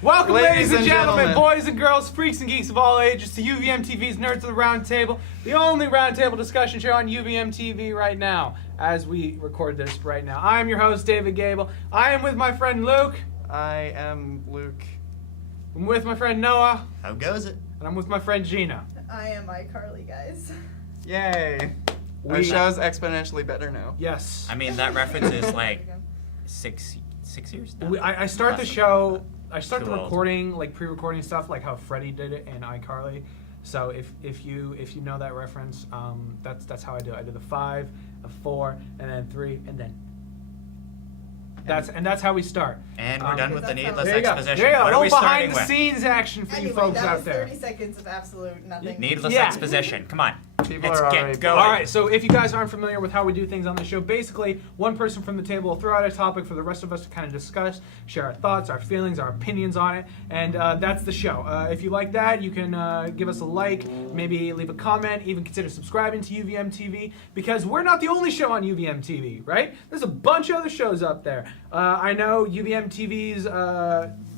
Welcome, ladies and gentlemen, boys and girls, freaks and geeks of all ages, to UVMTV's Nerds of the Round Table, the only roundtable discussion show on UVMTV right now, as we record this right now. I am your host, David Gable. I am with my friend Luke. I am Luke. I'm with my friend Noah. How goes it? And I'm with my friend Gina. I am iCarly, guys. Yay. Our show's exponentially better now. Yes. I mean, that reference is like six years now. I start the show... I start Too the old. recording, like pre-recording stuff, like how Freddie did it in iCarly. So if you know that reference, that's how I do it. I do the 5, a 4, and then 3, and then that's how we start. And we're done with the needless there you go. exposition. There you go. What are No we starting behind the scenes action for Anyway, you folks that out was there. 30 seconds of absolute nothing. Needless Yeah. exposition. Come on. People Let's are get already going. All right, so if you guys aren't familiar with how we do things on the show, basically one person from the table will throw out a topic for the rest of us to kind of discuss, share our thoughts, our feelings, our opinions on it, and that's the show. If you like that, you can give us a like, maybe leave a comment, even consider subscribing to UVMTV, because we're not the only show on UVMTV, right? There's a bunch of other shows up there. I know UVMTV's...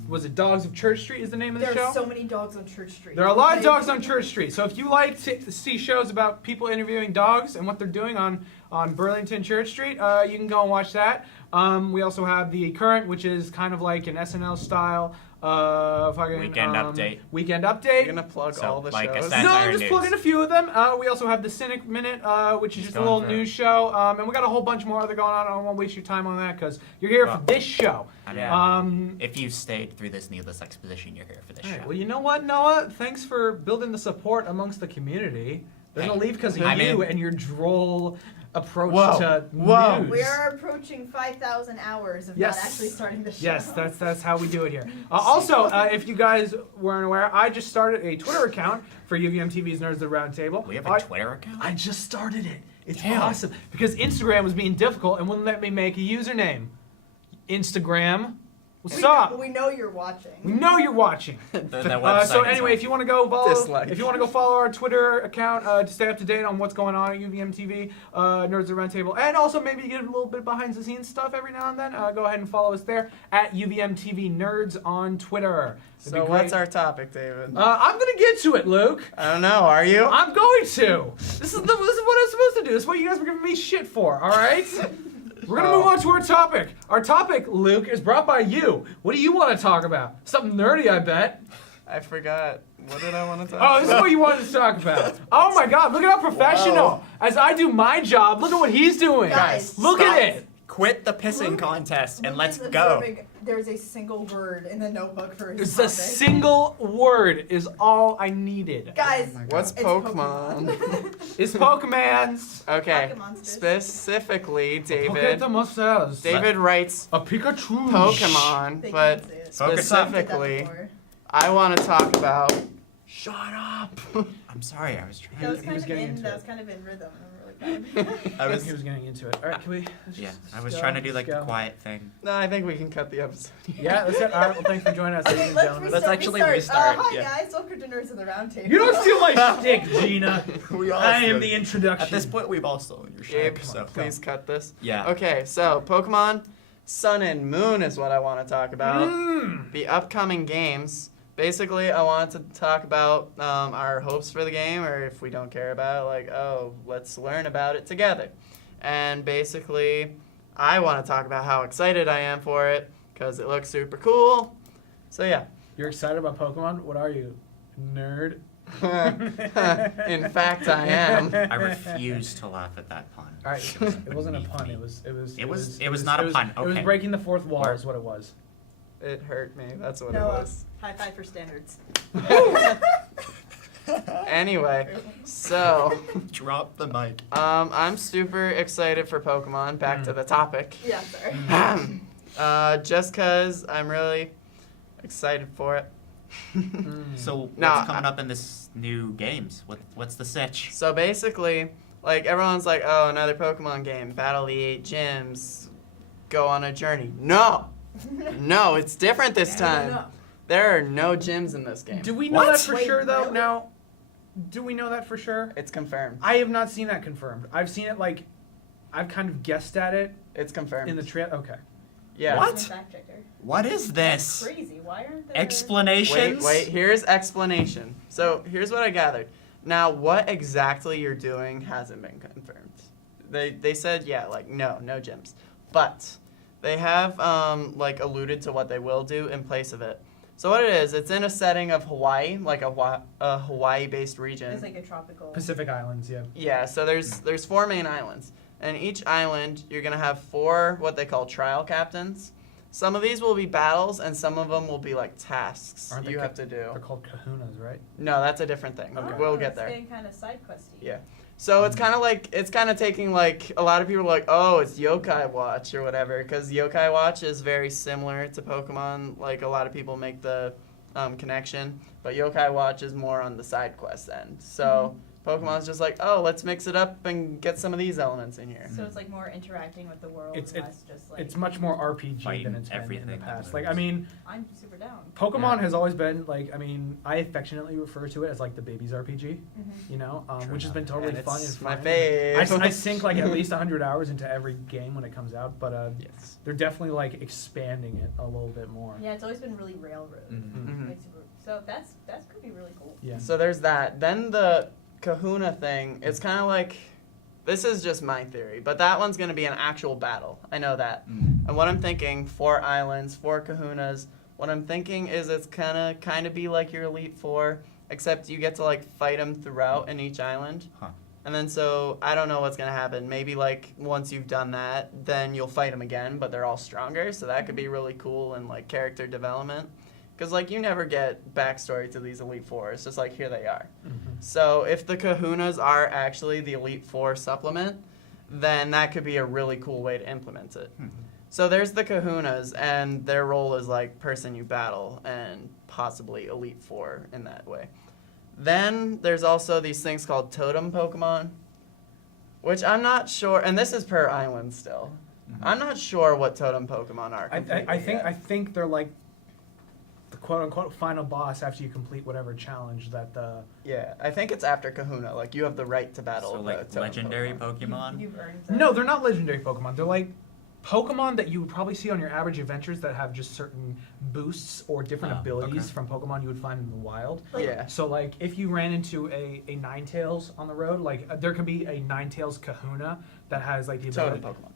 was it Dogs of Church Street is the name of the show? There are so many dogs on Church Street. There are a lot of dogs on Church Street. So if you like to see shows about people interviewing dogs and what they're doing on Burlington Church Street, you can go and watch that. We also have The Current, which is kind of like an SNL style Weekend update. Weekend You're update. gonna plug So, all the like a shows. set- No, Satire just news. plug in a few of them. We also have the Cynic Minute, which is just a going little for news show. And we got a whole bunch more other going on. I don't want to waste your time on that because you're here for this show. Yeah. If you stayed through this needless exposition, you're here for this All right, show. well, you know what, Noah? Thanks for building the support amongst the community. They're Hey, going to leave because of I you mean- and your droll approach Whoa, to whoa. news. We are approaching 5,000 hours of Yes. not actually starting the show. Yes, that's how we do it here. Also, if you guys weren't aware, I just started a Twitter account for UVMTV's Nerds of the Round Table. We have a Twitter account? I just started it. It's Damn. awesome because Instagram was being difficult and wouldn't let me make a username. Instagram, what's up? We know you're watching. We know you're watching. That website So is anyway, on. if you want to go follow, Dislike. our Twitter account to stay up to date on what's going on at UVMTV, Nerds of the Round Table, and also maybe get a little bit behind the scenes stuff every now and then, go ahead and follow us there at UVMTV Nerds on Twitter. It'd So be what's great. our topic, David? I'm gonna get to it, Luke. I don't know. Are you? I'm going to. This is what I'm supposed to do. This is what you guys were giving me shit for. All right. We're going to move on to our topic. Our topic, Luke, is brought by you. What do you want to talk about? Something nerdy, I bet. I forgot. What did I want to talk Oh, about? this is what you wanted to talk about. Oh my God, look at how professional. Whoa. As I do my job, look at what he's doing. Guys, look stop. at it. Quit the pissing Luke- contest and Luke let's is go. observing There's a single word in the notebook for his It's a topic. single word is all I needed. Guys, What's it's Pokemon? It's Pokemans. Okay. Pokemonsters. Specifically, David. Pokémon. David writes A Pikachu. Pokemon, They but can't say it. Focus specifically, Before. I want to talk about. Shut up. I'm sorry, I was trying That was He kind was of getting in. into That it. was kind of in rhythm. I'm really proud. I was He was getting into it. All right, can we? let's yeah, just I was go, trying to do let's like the go. quiet thing. No, I think we can cut the episode. Yeah, that's it. All right, well, thanks for joining us, ladies Okay, and let's gentlemen. restart. actually restart, Hi yeah. guys, welcome to Nerds of the Round Table. You don't steal my shtick, Gina. We all I am stood. the introduction. At this point, we've all stolen your Gabe, shit. So please cut this. yeah. Okay, so Pokemon Sun and Moon is what I want to talk about. Mm. The upcoming games. Basically, I wanted to talk about our hopes for the game, or if we don't care about it, like, oh, let's learn about it together. And basically, I want to talk about how excited I am for it, because it looks super cool. So yeah. You're excited about Pokemon? What are you, nerd? In fact, I am. I refuse to laugh at that pun. All right, it wasn't a pun. It was not a pun, It was okay. breaking the fourth wall, is what it was. It hurt me. That's what No, it was. high five for standards. Anyway, so Drop the mic. I'm super excited for Pokemon. Back to the topic. Yeah, sorry. Just because I'm really excited for it. So what's Nah, coming up in this new games? What's the sitch? So basically, like, everyone's like, oh, another Pokemon game, battle the 8 gyms, go on a journey. No! No, it's different this time. No. There are no gyms in this game. Do we know What? that for Wait, sure, though? really? Now, do we know that for sure? It's confirmed. I have not seen that confirmed. I've seen it, like, I've kind of guessed at it It's confirmed. in the trailer. Okay. Yeah. What? Fact checker. What is this? Crazy. Why aren't there Explanations? Wait, here's explanation. So here's what I gathered. Now, what exactly you're doing hasn't been confirmed. They said, yeah, like, no gyms. But they have, like, alluded to what they will do in place of it. So what it is, it's in a setting of Hawaii, like a Hawaii-based region. It's like a tropical. Pacific Islands, yeah. Yeah, so there's 4 main islands. And each island, you're going to have 4 what they call trial captains. Some of these will be battles, and some of them will be like tasks Aren't they you have to do. They're called kahunas, right? No, that's a different thing. Okay. We'll get It's there. getting kind of side questy. Yeah. So it's kind of taking like a lot of people are like, oh, it's Yokai Watch or whatever, because Yokai Watch is very similar to Pokemon. Like a lot of people make the connection, but Yokai Watch is more on the side quest end. So Pokemon's just like, oh, let's mix it up and get some of these elements in here. So it's like more interacting with the world, It's- less just like. It's much more RPG Fighting than it's been in the everything past. that Like, I moves. mean, I'm super down. Pokemon Yeah. has always been like, I mean, I affectionately refer to it as like the baby's RPG, you know, True which has been enough. totally And fun. it's and my fun. fave. I sink like at least 100 hours into every game when it comes out, but Yes. they're definitely like expanding it a little bit more. Yeah, it's always been really railroad. Mhm. Like, so that's could be really cool. Yeah. So there's that. Then the Kahuna thing, it's kind of like, this is just my theory, but that one's going to be an actual battle. I know that. And what I'm thinking, 4 islands, 4 Kahunas, what I'm thinking is it's kind of be like your Elite Four, except you get to like fight them throughout in each island. Huh. And then so I don't know what's going to happen. Maybe like once you've done that, then you'll fight them again, but they're all stronger. So that could be really cool and like character development. Because, like, you never get backstory to these Elite Four. It's just like, here they are. So if the Kahunas are actually the Elite Four supplement, then that could be a really cool way to implement it. So there's the Kahunas, and their role is, like, person you battle, and possibly Elite Four in that way. Then there's also these things called Totem Pokemon, which I'm not sure, and this is per island still. I'm not sure what Totem Pokemon are completely I yet. think they're like the quote unquote final boss after you complete whatever challenge that the. Yeah, I think it's after Kahuna. Like, you have the right to battle So the like Totem legendary Pokemon. Pokemon? You've earned that. No, they're not legendary Pokemon. They're like Pokemon that you would probably see on your average adventures that have just certain boosts or different Oh, abilities okay. from Pokemon you would find in the wild. Like, Yeah. So like if you ran into a Ninetales on the road, like there could be a Ninetales Kahuna that has like the ability. Totem Pokemon.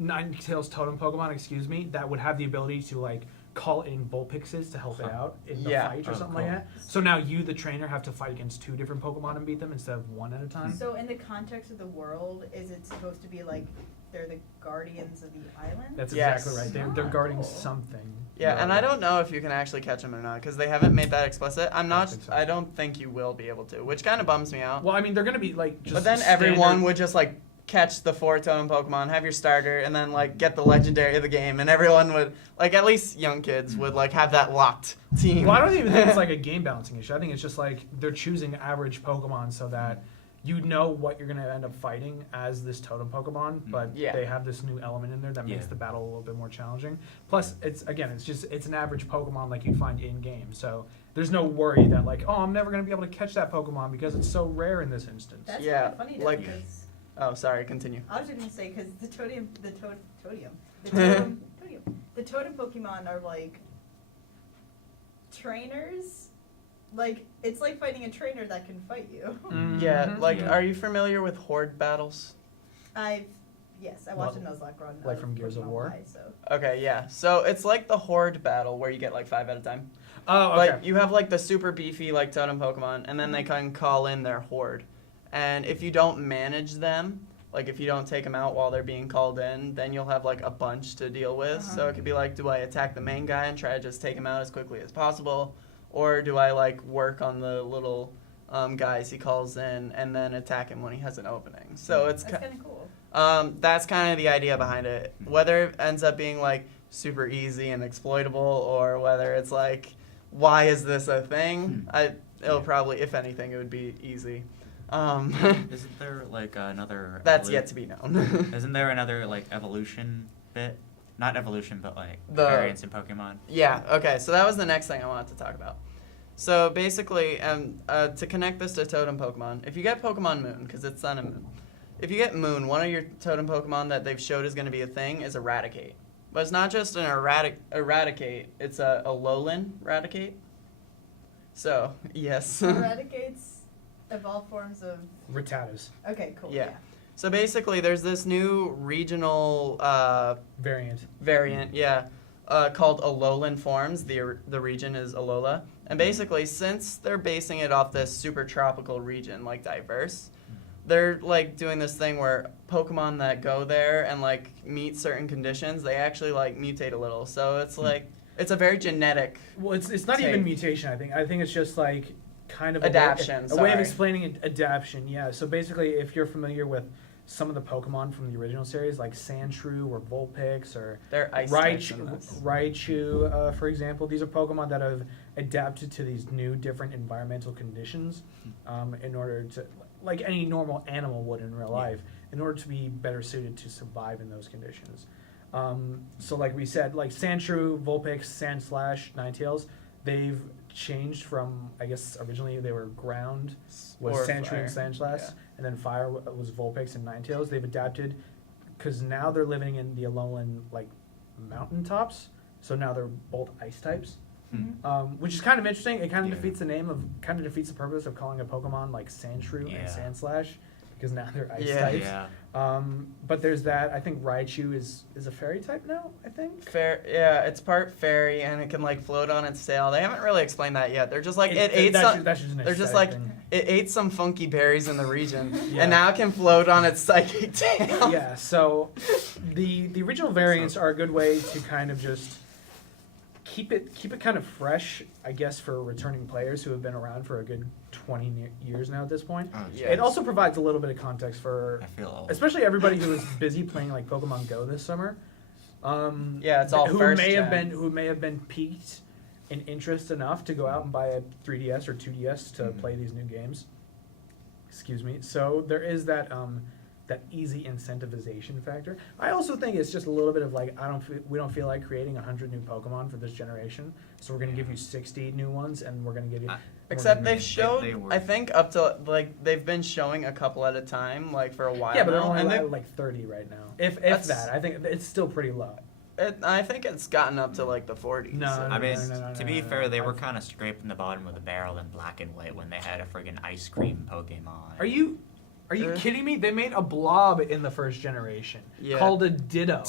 Ninetales Totem Pokemon, excuse me, that would have the ability to like call in Vulpixes to help it Huh. out in the Yeah. fight or Oh, something cool. like that. So now you, the trainer, have to fight against 2 different Pokemon and beat them instead of 1 at a time. So in the context of the world, is it supposed to be like they're the guardians of the island? That's Yes. exactly right. They're Ah, guarding cool. something. Yeah, and I don't know if you can actually catch them or not because they haven't made that explicit. think so. I don't think you will be able to, which kind of bums me out. Well, I mean, they're gonna be like just. But then standard- everyone would just like catch the 4 Totem Pokemon, have your starter, and then like get the legendary of the game, and everyone would like at least young kids would like have that locked team. Well, I don't even think it's like a game balancing issue. I think it's just like they're choosing average Pokemon so that you know what you're gonna end up fighting as this Totem Pokemon, but Yeah. they have this new element in there that makes Yeah. the battle a little bit more challenging. Plus, it's an average Pokemon like you find in game, so there's no worry that like, oh, I'm never gonna be able to catch that Pokemon because it's so rare in this instance. That's Yeah, kind of funny though, like- because Oh, sorry, continue. I was just gonna say because the totem Pokemon are like trainers. Like it's like fighting a trainer that can fight you. Yeah, Mhm. like, Yeah. are you familiar with horde battles? I watched a Well, Nuzlocke run. like from Gears of Pokemon War? Y, so. Okay, yeah. So it's like the horde battle where you get like 5 at a time. Oh, okay. But you have like the super beefy like totem Pokemon, and then they can call in their horde. And if you don't manage them, like if you don't take them out while they're being called in, then you'll have like a bunch to deal with. So it could be like, do I attack the main guy and try to just take him out as quickly as possible, or do I like work on the little guys he calls in and then attack him when he has an opening? So it's That's kind of cool. that's kind of the idea behind it. Whether it ends up being like super easy and exploitable, or whether it's like, why is this a thing? It'll probably, if anything, it would be easy. Isn't there like another? That's yet to be known. Isn't there another like evolution bit? Not evolution, but like The- variants in Pokemon. Yeah. Okay. So that was the next thing I wanted to talk about. So basically, to connect this to Totem Pokemon, if you get Pokemon Moon, because it's Sun and Moon, if you get Moon, one of your Totem Pokemon that they've showed is going to be a thing is Eradicate. But it's not just an eradicate, it's a Alolan eradicate. So, yes. Eradicates evolved forms of. Rattatas. Okay, cool. Yeah. So basically, there's this new regional variant, called Alolan forms. The region is Alola. And basically, since they're basing it off this super tropical region, like diverse, they're like doing this thing where Pokemon that go there and like meet certain conditions, they actually like mutate a little. So it's like it's a very genetic. Well, it's not even mutation. I think it's just like kind of adaptation. A way of explaining adaptation. Yeah. So basically, if you're familiar with some of the Pokemon from the original series, like Sandshrew or Vulpix or they're ice types in this. Raichu, for example, these are Pokemon that have adapted to these new, different environmental conditions in order to, like any normal animal would in real life, in order to be better suited to survive in those conditions. So like we said, like Sandshrew, Vulpix, Sandslash, Ninetales, they've changed from, I guess originally they were ground, was Or Sandshrew fire. and Sandslash, and then fire was Vulpix and Ninetales. They've adapted because now they're living in the Alolan like mountaintops, so now they're both ice types. Which is kind of interesting. It kind of defeats the purpose of calling a Pokemon like Sandshrew and Sandslash, because now they're ice types. Yeah. But there's that. I think Raichu is a fairy type now, I think. It's part fairy and it can like float on its tail. They haven't really explained that yet. They're just like it ate some. That's just an They're just aesthetic like thing. it ate some funky berries in the region, Yeah. and now it can float on its psychic tail. Yeah, so the original variants are a good way to kind of just keep it kind of fresh, I guess, for returning players who have been around for a good 20 years now at this point. Oh, Yeah. It also provides a little bit of context for I feel old. especially everybody who is busy playing like Pokemon Go this summer. Yeah, it's all who first may have gen. been piqued in interest enough to go out and buy a 3DS or 2DS to play these new games. Excuse me. So there is that that easy incentivization factor. I also think it's just a little bit of like we don't feel like creating 100 new Pokemon for this generation, so we're gonna give you 60 new ones, and we're gonna give you. Except they they've showed, were- I think, up to like they've been showing a couple at a time, like for a while. Yeah, but they're now, only and at like 30 right now. If That's- that, I think it's still pretty low. I think it's gotten up to like the 40s. No, I mean, no, to be no, fair, they were I've- kind of scraping the bottom of the barrel in Black and White when they had a friggin' ice cream Pokemon. Are you kidding me? They made a blob in the first generation called a Ditto.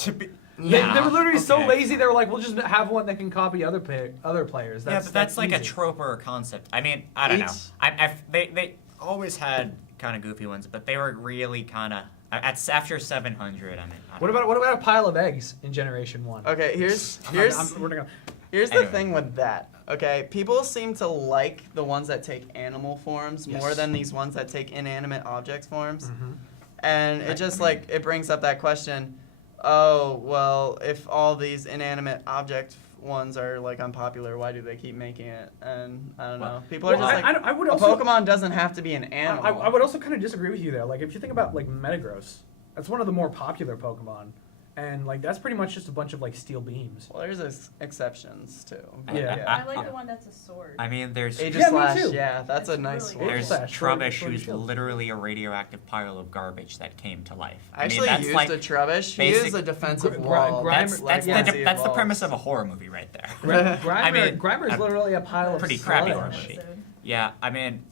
They were literally so okay. lazy. They were like, "We'll just have one that can copy other players." Yeah, but that's like a easy. trope or a concept. I mean, I don't know. Each- They always had kind of goofy ones, but they were really kind of after 700. I mean, What about a pile of eggs in Generation 1? Okay, here's We're not gonna. the Anyway. thing with that. Okay, people seem to like the ones that take animal forms more Yes. than these ones that take inanimate objects forms. Mm-hmm. And it just like it brings up that question. Oh, well, if all these inanimate object ones are like unpopular, why do they keep making it? And I don't know. People are Well, just like, I would a also, Pokemon doesn't have to be an animal. I would also kind of disagree with you there. Like, if you think about like Metagross, that's one of the more popular Pokemon, and like that's pretty much just a bunch of like steel beams. Well, there's exceptions too. Yeah. I like Yeah. the one that's a sword. I mean, there's Aegislash, me too. yeah, that's a It's nice really one. there's Aegislash, Trubbish, Sword who's Shield. literally a radioactive pile of garbage that came to life. I actually that's used like a Trubbish. He is basic- a defensive Gr- wall. Grimer- that's like yeah. as he that's the evolves. premise of a horror movie right there. Grimer, mean, Grimer is literally a pile of pretty crappy sludge. horse. Yeah, I mean,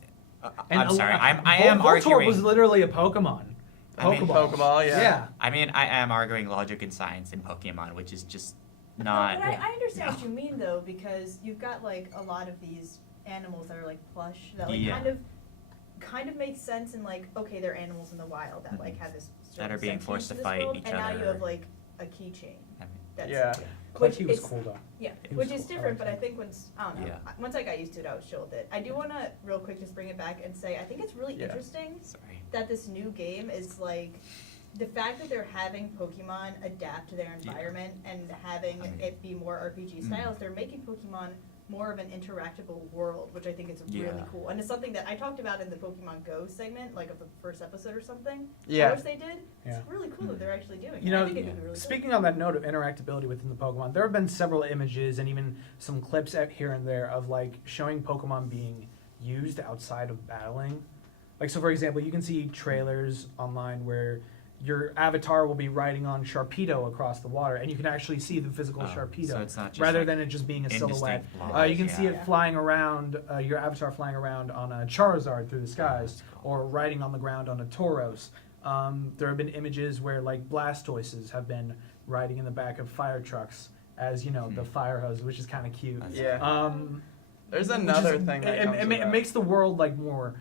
And I'm sorry. I Vol- am Voltorb arguing. was literally a Pokemon. I mean, Pokeball, yeah. Yeah. I mean, I am arguing logic and science in Pokemon, which is just not. But I understand no. what you mean though, because you've got like a lot of these animals that are like plush that like Yeah. kind of makes sense in like, okay, they're animals in the wild that like have this That certain are being sentience forced to this fight world, each and now you other. have like a keychain. I mean, That's Yeah. Which Clutchy was is- cool though. Yeah, He was which is cool. I different, like but I him. think once I don't know, Yeah. once I got used to it, I was chill with it. I do want to real quick just bring it back and say I think it's really Yeah. interesting sorry. that this new game is like the fact that they're having Pokemon adapt to their environment and having I mean- it be more RPG styles. They're making Pokemon more of an interactable world, which I think is really Yeah. cool. And it's something that I talked about in the Pokemon Go segment, like of the first episode or something. Yeah. I wish they did. Yeah. It's really cool that they're actually doing You it. I know, think it'd be really speaking on that note of interactability within the Pokemon, there have been several images and even some clips out here and there of like showing Pokemon being used outside of battling. Like, so for example, you can see trailers online where your avatar will be riding on Sharpedo across the water, and you can actually see the physical Sharpedo, so it's not just rather like than it just being a silhouette. indistinct blobs, You can see yeah. it flying around, your avatar flying around on a Charizard through the skies, or riding on the ground on a Tauros. There have been images where like Blastoises have been riding in the back of fire trucks as the fire hose, which is kind of cute. Yeah. There's another thing that comes with it that. makes the world like more.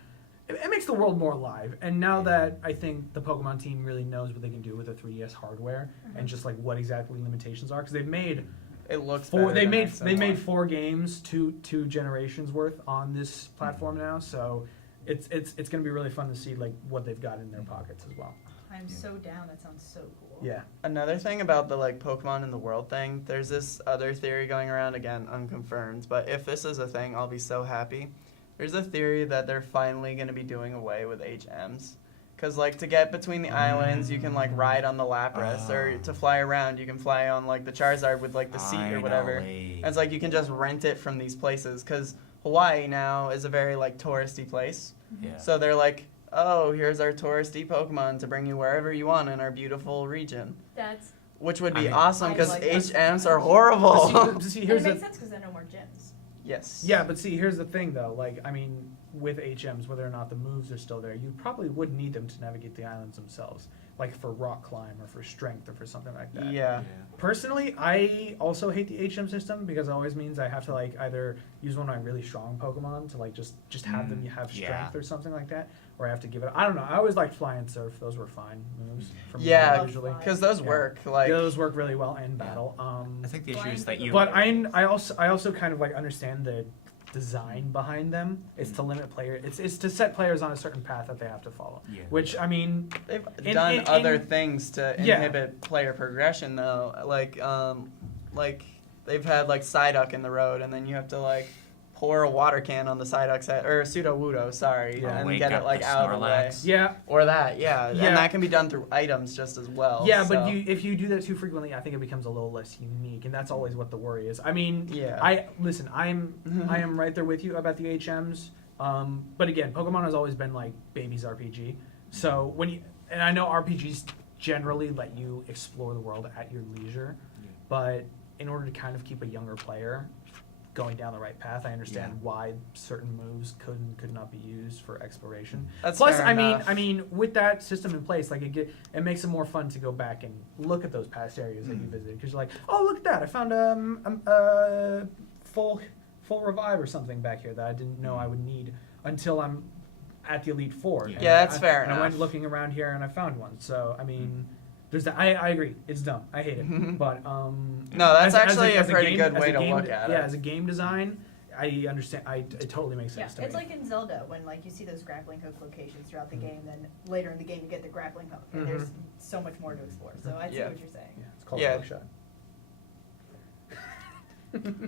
It makes the world more alive, and now that I think the Pokemon team really knows what they can do with the 3DS hardware and just like what exactly limitations are, because they've made It looks four. better They than made XM1. they made 4 games, two generations worth on this platform now. So it's going to be really fun to see like what they've got in their pockets as well. I'm so down. That sounds so cool. Yeah. Another thing about the like Pokemon in the world thing, there's this other theory going around, again unconfirmed, but if this is a thing, I'll be so happy. There's a theory that they're finally going to be doing away with HMs. Because, like, to get between the islands, you can, like, ride on the Lapras. Or to fly around, you can fly on, like, the Charizard with, like, the seat or whatever. And it's like you can just rent it from these places. Because Hawaii now is a very, like, touristy place. Yeah. So they're like, oh, here's our touristy Pokemon to bring you wherever you want in our beautiful region. That's. Which would I be mean- awesome, I because like that. HMs are horrible. But see, And here's it the makes sense because there are no more gyms. Yes. Yeah, but see, here's the thing, though. Like, I mean, with HMs, whether or not the moves are still there, you probably would need them to navigate the islands themselves, like for rock climb or for strength or for something like that. Yeah. Personally, I also hate the HM system because it always means I have to like either use one of my really strong Pokemon to like just have them have strength or something like that, or I have to give it. I don't know. I always liked Fly and Surf; those were fine moves for me. Yeah, usually. because those Yeah. work. Like, Yeah, those work really well in battle. I think the issue is that you. But I also kind of like understand the design behind them. It's to limit player. It's to set players on a certain path that they have to follow. Yeah. Which I mean, they've in- done in- other in- things to Yeah. inhibit player progression, though. Like they've had like Psyduck in the road, and then you have to like pour a water can on the Psyduck's head, or Pseudo-Wudo, sorry, Yeah. and Wake get up it like the out of the way. Snorlax. yeah, Or that, yeah. Yeah. And that can be done through items just as well. yeah. so. But if you do that too frequently, I think it becomes a little less unique, and that's always what the worry is. I mean, Yeah. I am right there with you about the HMs. But again, Pokemon has always been like baby's RPG. So and I know RPGs generally let you explore the world at your leisure, but in order to kind of keep a younger player going down the right path, I understand why certain moves could not be used for exploration. That's Plus, fair I enough. mean, with that system in place, like it makes it more fun to go back and look at those past areas that you visited, because you're like, oh, look at that, I found a full revive or something back here that I didn't know I would need until I'm at the Elite Four. Yeah. And Yeah, that's fair and I went enough. looking around here and I found one. So I mean, there's that. I agree, it's dumb. I hate it. But No, that's as actually a pretty game- good as way to game- look at it. Yeah, as a game design, I understand. It totally makes Yeah, sense to it's me. like in Zelda when like you see those grappling hook locations throughout the Mm. game, then later in the game you get the grappling hook, and there's so much more to explore. So I see Yeah. what you're saying. Yeah, it's called Yeah. a hook shot.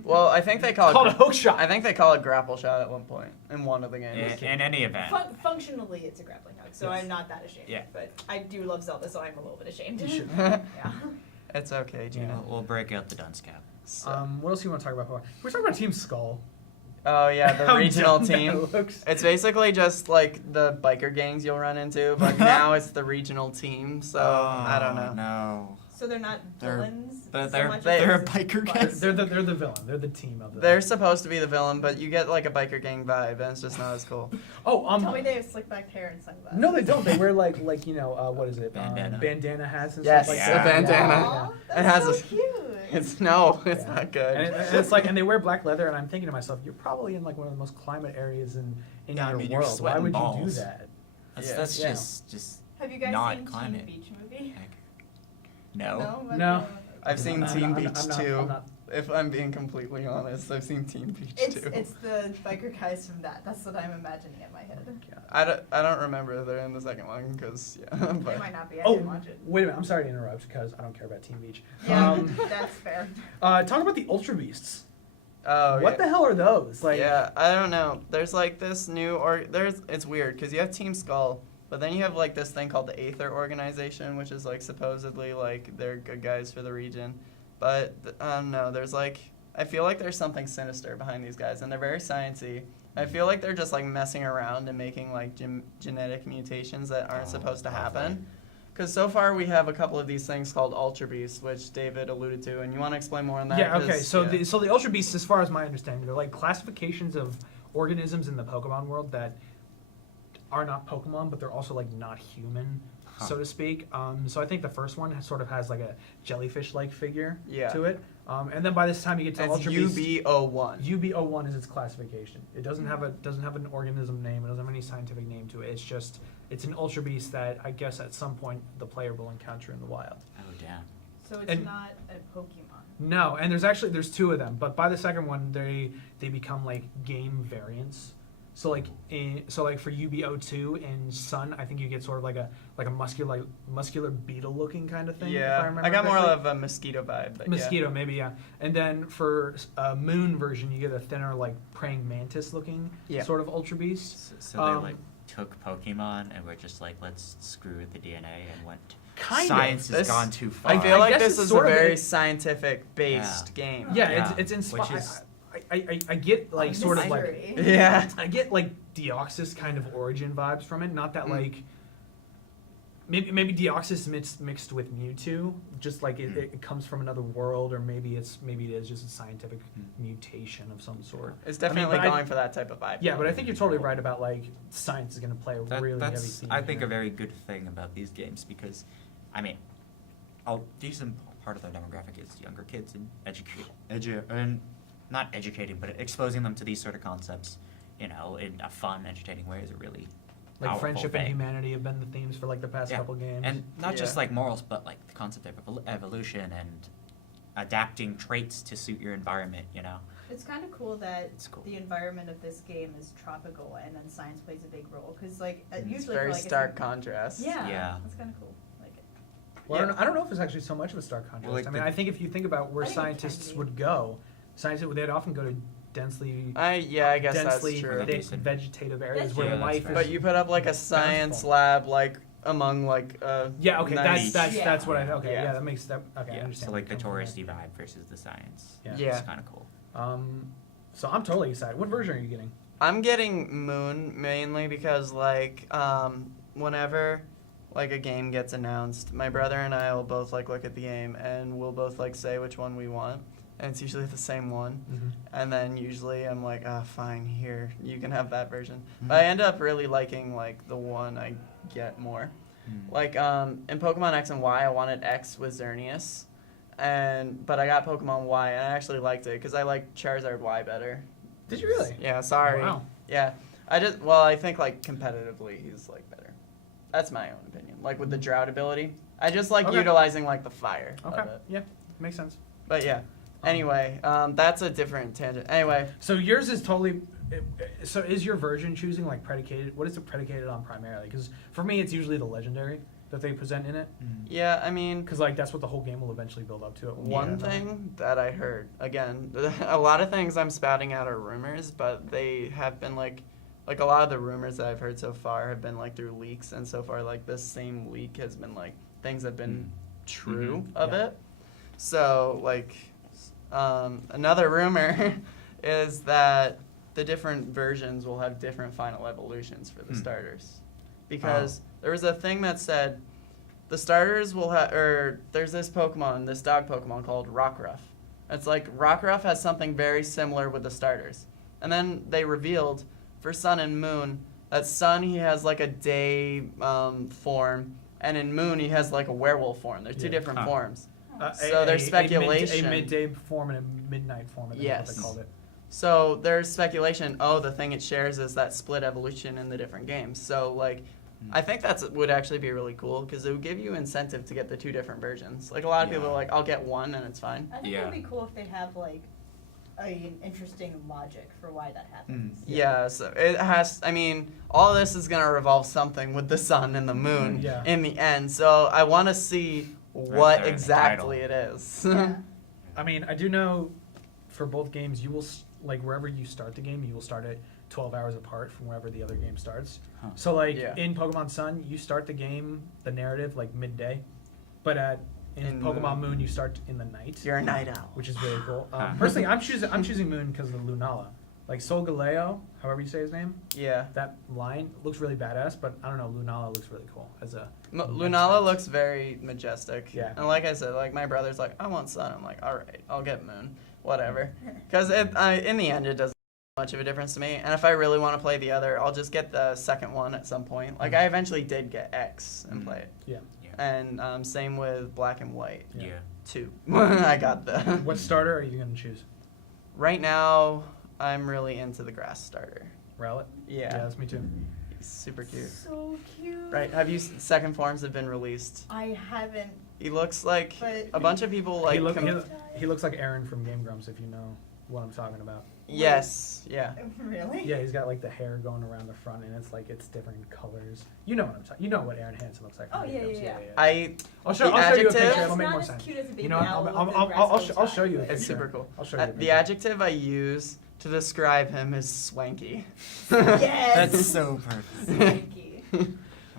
Well, I think they call It's called a it. hook shot. I think they call it grapple shot at one point in one of the In, games. in any event. Functionally, it's a grappling hook, so Yes. I'm not that ashamed. Yeah. But I do love Zelda, so I'm a little bit ashamed. You should. Yeah. It's okay, Gina. We'll break out the dunce cap. So- What else do you want to talk about? We're talking about Team Skull. oh yeah, the How regional dumb that team. looks. It's basically just like the biker gangs you'll run into, but now it's the regional team. So I don't know. No. So they're not They're- villains. But so they're much they're a as biker but- gang. They're the villain. They're the team of the. They're supposed to be the villain, but you get like a biker gang vibe, and it's just not as cool. Oh, Tell me they have slick back hair and sunglasses. No, they don't. They wear like what is it? Bandana. Bandana hats and Yes, stuff like a that. bandana. Aw, It that's has so a- cute. It's Yeah. not good. And it's like, and they wear black leather, and I'm thinking to myself, you're probably in like one of the most climate areas in Yeah, I your mean, you're world. Why sweating would you balls. do that? That's Yeah. just Have you guys not seen climate. Teen Beach Movie? no. but No. I've seen I'm Teen not- Beach I'm not- too. I'm not- If I'm being completely honest, I've seen Teen Beach It's too. it's the biker guys from that. That's what I'm imagining in my head. I don't remember if they're in the second one because yeah. They But might not be. I Oh, didn't watch it. wait a minute. I'm sorry to interrupt because I don't care about Team Beach. Yeah, that's fair. Talk about the Ultra Beasts. oh What yeah. the hell are those? Like, Yeah, I don't know. There's like this new it's weird because you have Team Skull, but then you have like this thing called the Aether Organization, which is like supposedly like they're good guys for the region, but I don't know. There's like I feel like there's something sinister behind these guys, and they're very sciencey. I feel like they're just like messing around and making like genetic mutations that aren't supposed to happen. Because so far we have a couple of these things called Ultra Beasts, which David alluded to, and you want to explain more on that? Yeah. Okay. 'Cause, So yeah. the Ultra Beasts, as far as my understanding, they're like classifications of organisms in the Pokemon world that are not Pokemon, but they're also like not human, so to speak. So I think the first one sort of has like a jellyfish-like figure Yeah. to it. And then by this time you get to It's Ultra Beast. UBO1. UBO1 is its classification. It doesn't have an organism name. It doesn't have any scientific name to it. It's an Ultra Beast that I guess at some point the player will encounter in the wild. Oh damn. So it's And- not a Pokemon. No, and there's two of them, but by the second one they become like game variants. So like for UBO2 in Sun, I think you get sort of like a muscular beetle looking kind of thing. if I Yeah, remember I got more correctly. of a mosquito vibe. But Mosquito, maybe, yeah. And then for Moon version, you get a thinner, like praying mantis looking Yeah. sort of Ultra Beast. So they like took Pokemon and were just like, let's screw with the DNA and went. Kind of. Science has This- gone too far. I feel like guess this it's is a sort of very it- scientific based Yeah. game. Yeah, Yeah, it's inspired. which is- I get like sort of like Mystery. Yeah. I get like Deoxys kind of origin vibes from it. Not that like maybe Deoxys mixed with Mewtwo, just like it comes from another world, or maybe it is just a scientific mutation of some sort. It's definitely but I- going for that type of vibe. Yeah, but I think you're totally right about like science is going to play a really heavy That's theme. I think here. a very good thing about these games because, I mean, a decent part of their demographic is younger kids and and not educating, but exposing them to these sort of concepts, in a fun, entertaining way is a really like powerful friendship thing. and humanity have been the themes for like the past Yeah. couple games. And not just Yeah. like morals, but like the concept of evolution and adapting traits to suit your environment. It's kind of cool that It's cool. the environment of this game is tropical, and then science plays a big role. Because like It's usually very for, like, a stark sim- contrast. Yeah, Yeah. that's kind of cool. Like it. Well, Yeah. I don't know if it's actually so much of a stark contrast. Well, like I mean, the- I think if you think about where I think it can scientists be. would go, they'd often go to densely I guess densely that's true. thick vegetative areas That's where true. life Yeah, is. that's But you put up like a science bountiful. lab like among like Yeah, okay, nice- that's what I Yeah. okay, Yeah. yeah, that makes that okay, I Yeah, understand. so where like the you're coming from touristy vibe versus the science. Yeah. Yeah. It's kind of cool. there. So I'm totally excited. What version are you getting? I'm getting Moon mainly because like whenever like a game gets announced, my brother and I will both like look at the game and we'll both like say which one we want. And it's usually the same one. And then usually I'm like, fine, here, you can have that version. But I end up really liking like the one I get more. Like in Pokemon X and Y, I wanted X with Xerneas, but I got Pokemon Y and I actually liked it because I like Charizard Y better. Did you really? Yeah, sorry. Wow. Yeah, I think like competitively he's like better. That's my own opinion. Like with the Drought ability, I just like Okay. utilizing like the fire Okay. of it. Yeah, makes sense. But yeah. Anyway, that's a different tangent. Anyway, So yours is totally. So is your version choosing like predicated? What is it predicated on primarily? Because for me, it's usually the legendary that they present in it. yeah, I mean, Because like that's what the whole game will eventually build up to. one thing that I heard, again, a lot of things I'm spouting out are rumors, but they have been like a lot of the rumors that I've heard so far have been like through leaks, and so far like this same leak has been like things that have been true of Yeah. it. So like another rumor is that the different versions will have different final evolutions for the starters, because there was a thing that said the starters will have, or there's this dog Pokemon called Rockruff. It's like Rockruff has something very similar with the starters. And then they revealed for Sun and Moon that Sun he has like a day form, and in Moon he has like a werewolf form. They're two Yeah. different forms. So there's speculation. A midday form and a midnight form. I think is what Yes. they called it. So there's speculation, the thing it shares is that split evolution in the different games. So like I think would actually be really cool because it would give you incentive to get the two different versions. Like a lot of people are like, I'll get one and it's fine. I think Yeah. it'd be cool if they have like an interesting logic for why that happens. Yeah, so it has, I mean, all this is going to revolve something with the sun and the moon Yeah. in the end. So I want to see what there in the exactly it is. Yeah. I mean, I do know for both games, you will like wherever you start the game, you will start it 12 hours apart from wherever the other game starts. Huh. So like Yeah. in Pokemon Sun, you start the game, the narrative like midday, but in In Pokemon Moon. Moon, you start in the night. You're a night owl. Which is very cool. Huh. Personally, I'm choosing Moon because of the Lunala. like Solgaleo, however you say his name. Yeah. That line looks really badass, but I don't know, Lunala looks really cool as a. Lunala looks very majestic. Yeah. And like I said, like my brother's like, I want Sun. I'm like, all right, I'll get Moon, whatever. Because in the end, it doesn't make much of a difference to me. And if I really want to play the other, I'll just get the second one at some point. Like I eventually did get X and play it. Yeah. And same with Black and White Yeah. too. I got the. What starter are you gonna choose? Right now, I'm really into the grass starter. Rowlet? Yeah. That's me too. He's super cute. So cute. Right? Have you second forms have been released? I haven't. He looks like But- a bunch of people like. He looks like Aaron from Game Grumps, if you know what I'm talking about. Yes. Yeah. Really? Yeah, he's got like the hair going around the front, and it's like it's different colors. You know what I'm talking. You know what Aaron Hansen looks like. From Oh, Game yeah, Grumps. yeah. I'll The show you a adjective- picture. That's It'll make not more as sense. cute as a big You know, owl with the I'll grass show you. bow a tie. It's picture. super cool. I'll show you. a The picture. adjective I use to describe him is swanky. Yes. That's so perfect. Swanky. Oh.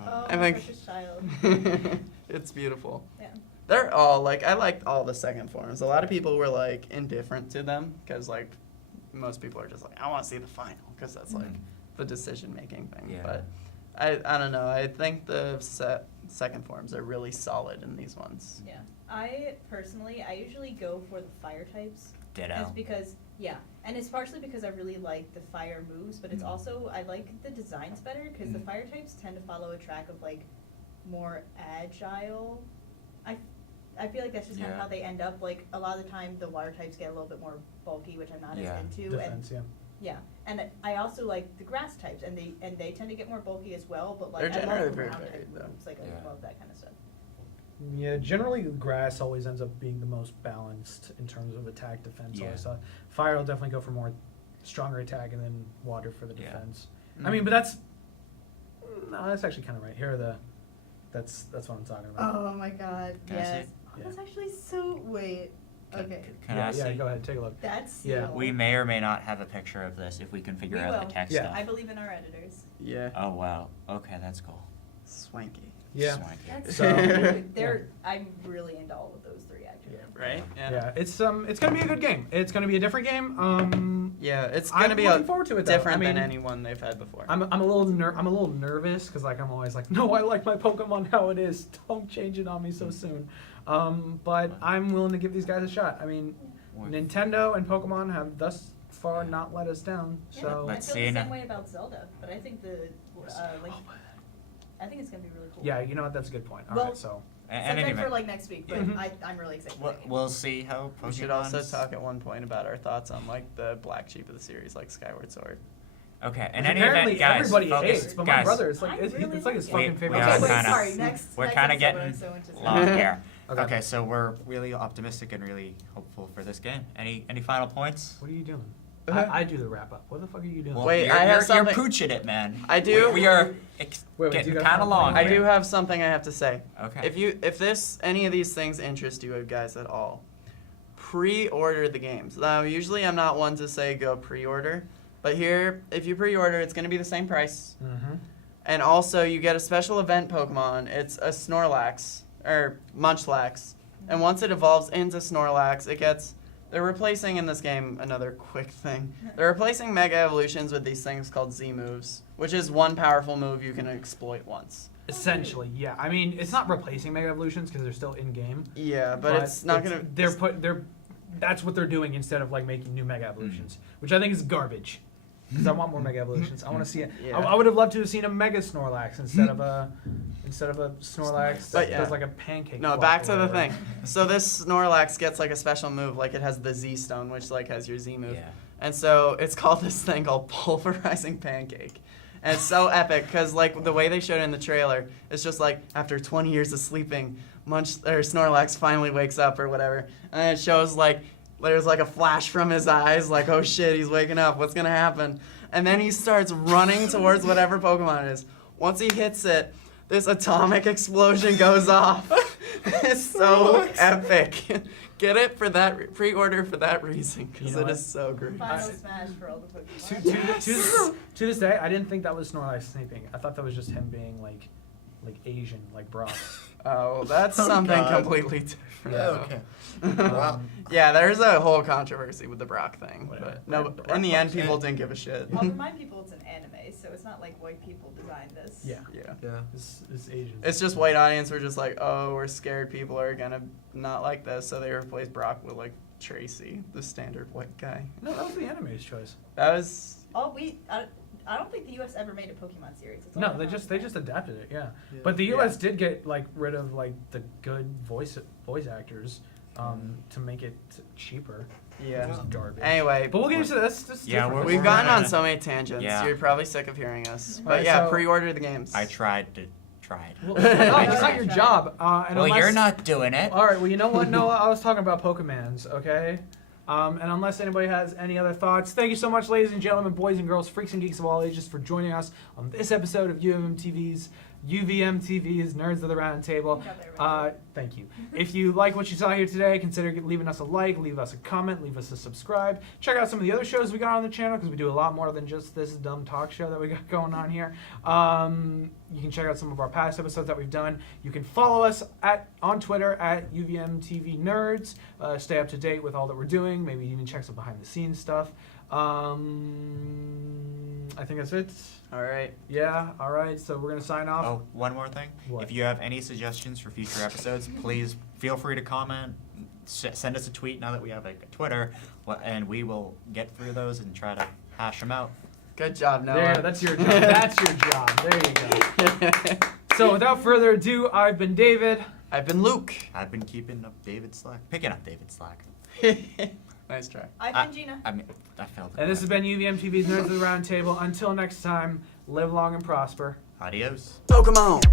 Oh, I my think- precious child. It's beautiful. Yeah. They're all like I liked all the second forms. A lot of people were like indifferent to them because like most people are just like I want to see the final because that's like Mhm. the decision making thing. Yeah. But I don't know. I think the second forms are really solid in these ones. Yeah. I usually go for the fire types. Ditto. Just because, yeah. And it's partially because I really like the fire moves, but it's Mhm. also, I like the designs better because the Mhm. fire types tend to follow a track of like more agile. I feel like that's just kind of Yeah. how they end up. Like a lot of the time the water types get a little bit more bulky, which I'm not Yeah. as into. Defense, and yeah. yeah. And I also like the grass types and they tend to get more bulky as well, but like They're I love generally the very ground varied, type though. moves. Like I Yeah. love that kind of stuff. Yeah, generally grass always ends up being the most balanced in terms of attack defense. Yeah. Always. Fire will definitely go for more stronger attack, and then water for the Yeah. defense. Mm. I mean, but that's actually kind of right. Here are the that's what I'm talking about. Oh my god, Can I see yes. it? Oh, Yeah. that's actually so, wait, okay. Can yeah, I see? yeah, go ahead, take a look. That's Yeah. Seal. We may or may not have a picture of this if we can figure We out will. the text Yeah. stuff. I believe in our editors. Yeah. Oh wow. Okay, that's cool. Swanky. Yeah. Swanky. That's So- good. I'm really into all of those three actually. Right? Yeah, it's gonna be a good game. It's gonna be a different game. Yeah, it's I'm gonna be looking forward to it, though. different I mean, than any one they've had before. I'm a little nervous because like I'm always like, no, I like my Pokemon how it is. Don't change it on me so soon. But I'm willing to give these guys a shot. I mean, Nintendo and Pokemon have thus far not let us down. Yeah, So I Let's feel see the now. same way about Zelda, but I think I think it's gonna be really cool. yeah, you know what? That's a good point. All Well, right, so And Set that anyway, for like next week, but Mhm. I'm really excited. for we'll, that game. we'll see how Pokemon. We should also talk at one point about our thoughts on like the black sheep of the series, like Skyward Sword. Okay. In which any apparently event, guys, everybody focus, hates, but guys. my brother, it's like I it's really like his like fucking it. favorite. We Okay, are game. wait, kinda- sorry. Next. We're next kind of episode, getting I'm so interested. long here. Okay. Okay, so we're really optimistic and really hopeful for this game. Any final points? What are you doing? Uh-huh. I do the wrap up. What the fuck are you doing? Well, Wait, you're, I have you're something- pooching it, man. I do- We are Wait, do getting you got kind of something? long. I here. do have something I have to say. Okay. If this any of these things interest you guys at all, pre-order the games. Now, usually I'm not one to say go pre-order, but here, if you pre-order, it's going to be the same price. Mm-hmm. And also, you get a special event Pokemon. It's a Snorlax, or Munchlax. And once it evolves into Snorlax, they're replacing in this game another quick thing. They're replacing Mega Evolutions with these things called Z moves, which is one powerful move you can exploit once. Essentially, yeah. I mean, it's not replacing Mega Evolutions because they're still in game. Yeah, but it's not going to... That's what they're doing instead of like making new Mega Evolutions, which I think is garbage. Because I want more Mega Evolutions. I want to see it. Yeah. I would have loved to have seen a Mega Snorlax instead of a Snorlax But that yeah. does like a pancake. No, flop back or to the whatever. thing. So this Snorlax gets like a special move, like it has the Z Stone, which like has your Z move. Yeah. And so it's called this thing called Pulverizing Pancake. And it's so epic because like the way they showed it in the trailer, it's just like after 20 years of sleeping, Snorlax finally wakes up or whatever. And it shows like there's like a flash from his eyes, like, oh shit, he's waking up, what's gonna happen? And then he starts running towards whatever Pokemon it is. Once he hits it, this atomic explosion goes off. It's so epic. Get it for that pre-order for that reason because You know it what? is so great. Final Smash for all the To, Pokemon. to this day, I didn't think that was Snorlax sleeping. I thought that was just him being like Asian, like broth. Oh, that's Oh, something God. completely different. Okay. Wow. Yeah, there's a whole controversy with the Brock thing, Whatever. but no, Brock in the end, Brock's people it. didn't give a shit. I'll remind people it's an anime, so it's not like white people designed this. Yeah. Yeah. Yeah. It's Asian. It's just white audience were just like, oh, we're scared people are gonna not like this, so they replaced Brock with like Tracy, the standard white guy. No, that was the anime's choice. That was I don't think the U.S. ever made a Pokemon series. It's all No, been they on just Japan. adapted it, yeah. Yeah. But the Yeah. U.S. did get like rid of like the good voice actors to make it cheaper. yeah. Which is garbage. Anyway, But we'll get into this. This is Yeah, different. we've we're gotten on gonna- so many tangents. Yeah. You're probably sick of hearing us, but Alright, yeah, so- pre-order the games. I tried. Well, no, it's not your job. And Well, unless, you're not doing it. All right. Well, you know what, Noah? I was talking about Pokemans, okay? And unless anybody has any other thoughts, thank you so much, ladies and gentlemen, boys and girls, freaks and geeks of all ages, for joining us on this episode of UVMTV's Nerds of the Round Table. You got there eventually. Thank you. If you like what you saw here today, consider leaving us a like, leave us a comment, leave us a subscribe. Check out some of the other shows we got on the channel, because we do a lot more than just this dumb talk show that we got going on here. You can check out some of our past episodes that we've done. You can follow us on Twitter at UVMTV Nerds. Stay up to date with all that we're doing. Maybe even check some behind the scenes stuff. I think that's it. All right. Yeah, all right. So we're going to sign off. Oh, one more thing. What? If you have any suggestions for future episodes, please feel free to comment. Send us a tweet now that we have a Twitter, and we will get through those and try to hash them out. Good job, Noah. There, that's your job. That's your job. There you go. So without further ado, I've been David. I've been Luke. I've been picking up David's slack. Nice try. I've been Gina. I mean, I failed. And this has been UVMTV's Nerds of the Round Table. Until next time, live long and prosper. Adios. Pokemon.